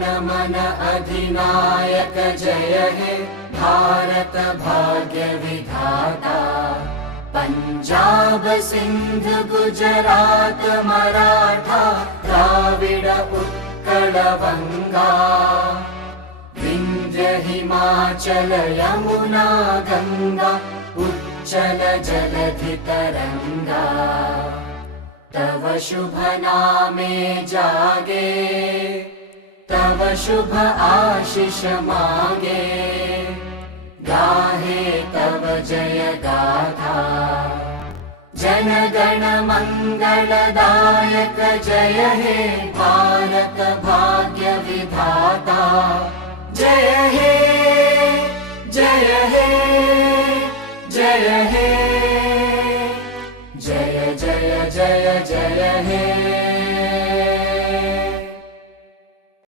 मन अधिनायक जय हे भारत भाग्य विधाता। पंजाब सिंध गुजरात मराठा द्राविड उत्कल बंगा। विंध्य हिमाचल यमुना गंगा उच्चल जलधि तरंगा। तव शुभ नामे जागे तव शुभ आशीष मांगे। गाहे तव जय गाथा जन गण मंगलदायक जय हे भारत भाग्य